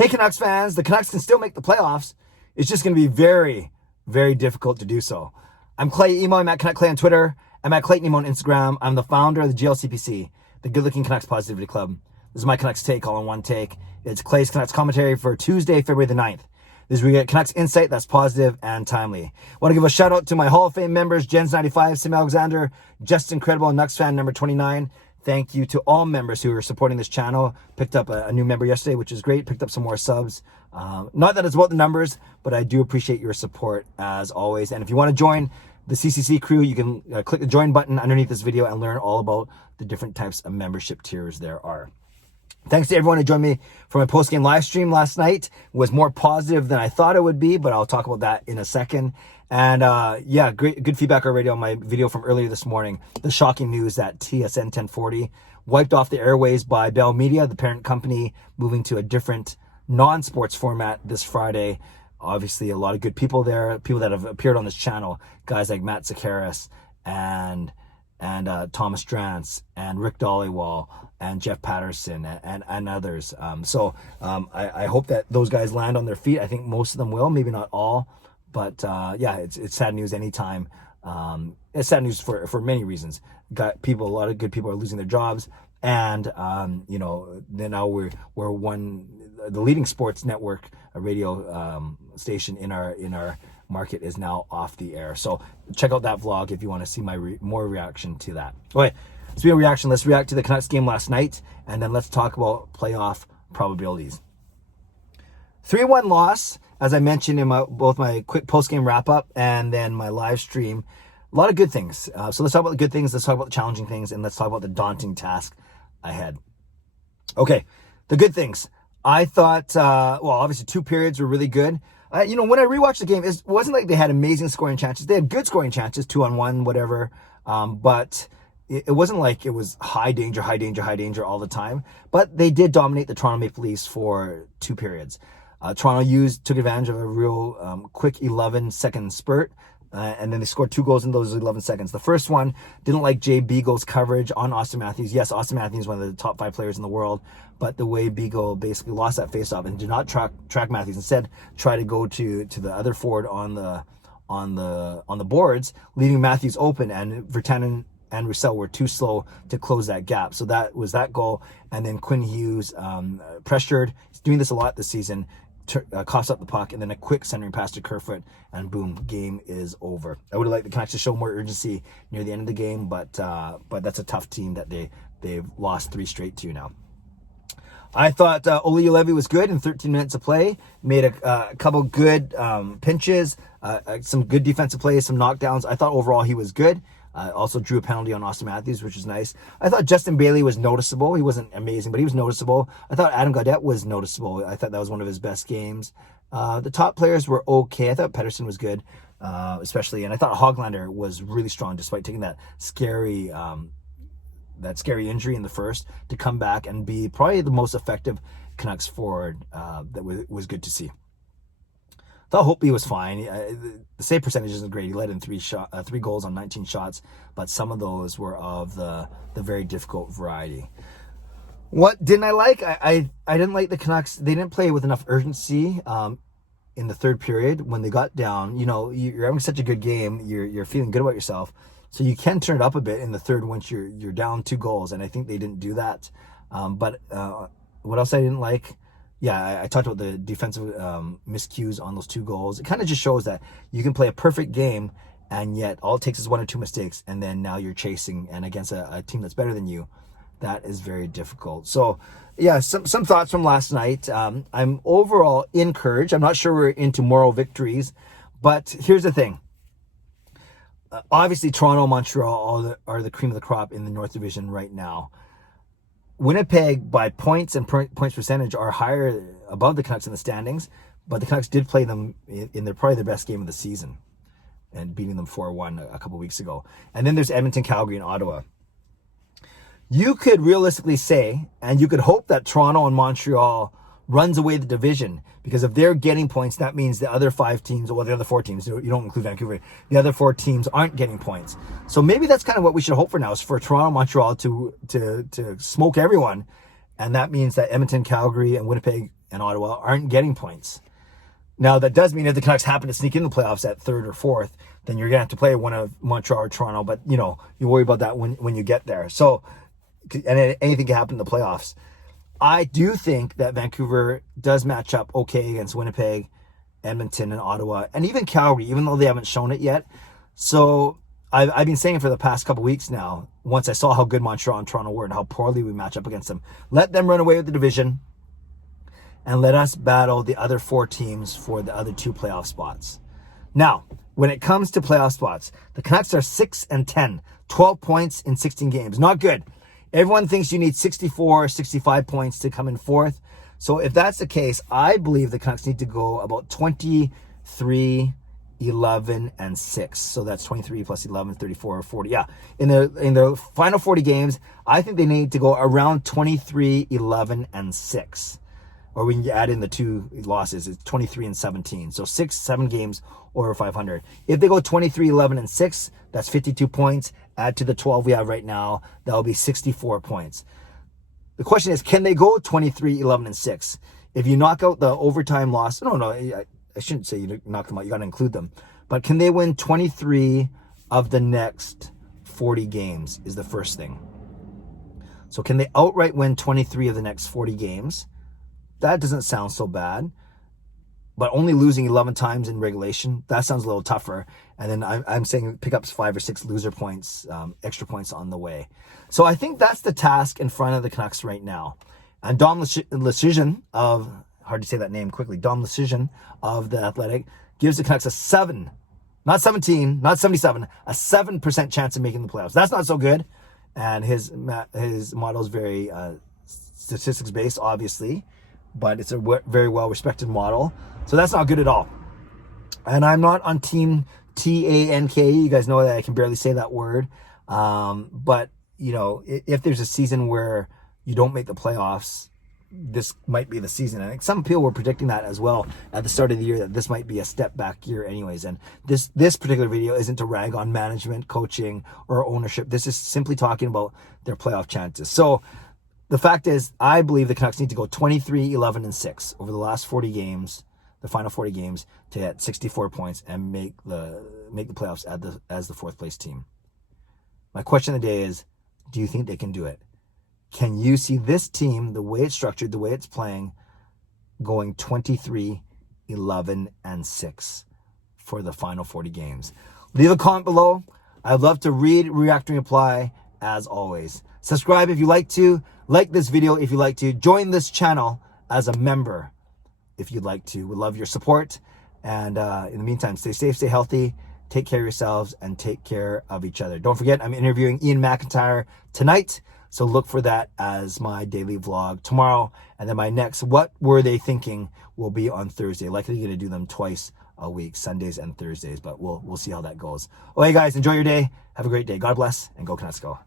Hey, Canucks fans, the Canucks can still make the playoffs. It's just going to be very, very difficult to do so. I'm Clay Emo. I'm at Canuck Clay on Twitter. I'm at Clayton Emo on Instagram. I'm the founder of the GLCPC, the Good Looking Canucks Positivity Club. This is my Canucks take, all in one take. It's Clay's Canucks commentary for Tuesday, February the 9th. This is where we get Canucks insight that's positive and timely. I want to give a shout out to my Hall of Fame members, Jens95, Simalexander, Just Incredible, and nucksfan number 29. Thank you to all members who are supporting this channel. Picked up a new member yesterday, which is great. Picked up some more subs. Not that it's about the numbers, but I do appreciate your support as always. And if you want to join the CCC Crew, you can click the join button underneath this video and learn all about the different types of membership tiers there are. Thanks to everyone who joined me for my post-game live stream last night. It was more positive than I thought it would be, but I'll talk about that in a second. And yeah, good feedback already on my video from earlier this morning. The shocking news that TSN 1040 wiped off the airways by Bell Media, the parent company, moving to a different non-sports format this Friday. Obviously, a lot of good people there, people that have appeared on this channel, guys like Matt Zakaris and Thomas Drance and Rick Dollywall and Jeff Patterson and others. I hope that those guys land on their feet. I think most of them will, maybe not all. But yeah, it's sad news anytime. It's sad news for many reasons. A lot of good people are losing their jobs, and you know, then now we're the leading sports network, a radio station in our market is now off the air. So check out that vlog if you want to see my more reaction to that. Okay, speaking of reaction, let's react to the Canucks game last night, and then let's talk about playoff probabilities. 3-1 loss, as I mentioned in both my quick post-game wrap-up and then my live stream. A lot of good things. So let's talk about the good things, let's talk about the challenging things, and let's talk about the daunting task ahead. Okay, the good things. I thought, well, obviously 2 periods were really good. You know, when I rewatched the game, it wasn't like they had amazing scoring chances. They had good scoring chances, 2-on-1, whatever. But it wasn't like it was high danger all the time. But they did dominate the Toronto Maple Leafs for 2 periods. Toronto took advantage of a real quick 11-second spurt, and then they scored 2 goals in those 11 seconds. The first one, didn't like Jay Beagle's coverage on Austin Matthews. Yes, Austin Matthews is one of the top 5 players in the world, but the way Beagle basically lost that faceoff and did not track Matthews, instead try to go to the other forward on the boards, leaving Matthews open, and Virtanen and Roussel were too slow to close that gap. So that was that goal. And then Quinn Hughes pressured. He's doing this a lot this season. Coughs up the puck, and then a quick centering pass to Kerfoot, and boom, game is over. I would have liked the Canucks to show more urgency near the end of the game, but that's a tough team that they've lost 3 straight to now. I thought Olli Juolevi was good in 13 minutes of play, made a couple good pinches, some good defensive plays, some knockdowns. I thought overall he was good. Also drew a penalty on Austin Matthews, which is nice. I thought Justin Bailey was noticeable. He wasn't amazing, but he was noticeable. I thought Adam Gaudette was noticeable. I thought that was one of his best games. The top players were okay. I thought Pettersson was good, especially. And I thought Höglander was really strong, despite taking that scary injury in the first, to come back and be probably the most effective Canucks forward. That was good to see. Thought Holtby was fine. The save percentage isn't great. He led in 3 goals on 19 shots, but some of those were of the very difficult variety. What didn't I like? I didn't like the Canucks. They didn't play with enough urgency in the 3rd period when they got down. You know, you're having such a good game. You're feeling good about yourself, so you can turn it up a bit in the 3rd once you're down 2 goals, and I think they didn't do that. But what else I didn't like? Yeah, I talked about the defensive miscues on those 2 goals. It kind of just shows that you can play a perfect game, and yet all it takes is 1 or 2 mistakes, and then now you're chasing, and against a team that's better than you, that is very difficult. So, yeah, some thoughts from last night. I'm overall encouraged. I'm not sure we're into moral victories, but here's the thing. Obviously, Toronto and Montreal are the cream of the crop in the North Division right now. Winnipeg, by points and points percentage, are higher above the Canucks in the standings, but the Canucks did play them in probably their best game of the season, and beating them 4-1 a couple weeks ago. And then there's Edmonton, Calgary, and Ottawa. You could realistically say, and you could hope, that Toronto and Montreal runs away the division, because if they're getting points, that means the other 5 teams, well, the other 4 teams, you don't include Vancouver, the other 4 teams aren't getting points. So maybe that's kind of what we should hope for now, is for Toronto, Montreal to smoke everyone, and that means that Edmonton, Calgary, and Winnipeg and Ottawa aren't getting points. Now, that does mean if the Canucks happen to sneak in the playoffs at 3rd or 4th, then you're going to have to play one of Montreal or Toronto. But, you know, you worry about that when you get there. So, and anything can happen in the playoffs. I do think that Vancouver does match up okay against Winnipeg, Edmonton, and Ottawa, and even Calgary, even though they haven't shown it yet. So I've been saying for the past couple weeks now, once I saw how good Montreal and Toronto were and how poorly we match up against them, let them run away with the division and let us battle the other 4 teams for the other 2 playoff spots. Now, when it comes to playoff spots, the Canucks are 6-10, 12 points in 16 games. Not good. Everyone thinks you need 64, 65 points to come in 4th. So if that's the case, I believe the Canucks need to go about 23, 11, and 6. So that's 23 plus 11, 34, 40. Yeah, in their final 40 games, I think they need to go around 23, 11, and 6. Or we can add in the 2 losses, it's 23 and 17. So 7 games over 500. If they go 23, 11, and 6, that's 52 points. Add to the 12 we have right now, that'll be 64 points. The question is, can they go 23, 11, and 6? If you knock out the overtime loss, no, I shouldn't say you knock them out, you got to include them. But can they win 23 of the next 40 games is the first thing. So can they outright win 23 of the next 40 games? That doesn't sound so bad. But only losing 11 times in regulation, that sounds a little tougher. And then I'm saying pick up 5 or 6 loser points, extra points on the way. So I think that's the task in front of the Canucks right now. And Dom Lucian of, hard to say that name quickly, Dom Lucian of The Athletic gives the Canucks a 7, not 17, not 77, a 7% chance of making the playoffs. That's not so good. And his model is very statistics based, obviously, but it's a very well-respected model. So that's not good at all. And I'm not on team TANK. You guys know that I can barely say that word. But, you know, if there's a season where you don't make the playoffs, this might be the season. I think some people were predicting that as well at the start of the year, that this might be a step back year anyways. And this particular video isn't to rag on management, coaching, or ownership. This is simply talking about their playoff chances. So the fact is, I believe the Canucks need to go 23, 11, and 6 over the last 40 games, the final 40 games, to get 64 points and make the playoffs as the 4th place team. My question of the day is, do you think they can do it? Can you see this team, the way it's structured, the way it's playing, going 23, 11, and 6 for the final 40 games? Leave a comment below. I'd love to read, react, and reply as always. Subscribe if you like to. Like this video if you like to. Join this channel as a member if you'd like to. We love your support. And in the meantime, stay safe, stay healthy, take care of yourselves, and take care of each other. Don't forget, I'm interviewing Ian McIntyre tonight. So look for that as my daily vlog tomorrow. And then my next What Were They Thinking will be on Thursday. Likely going to do them twice a week, Sundays and Thursdays. But we'll see how that goes. Okay, guys, enjoy your day. Have a great day. God bless, and go Canucks go.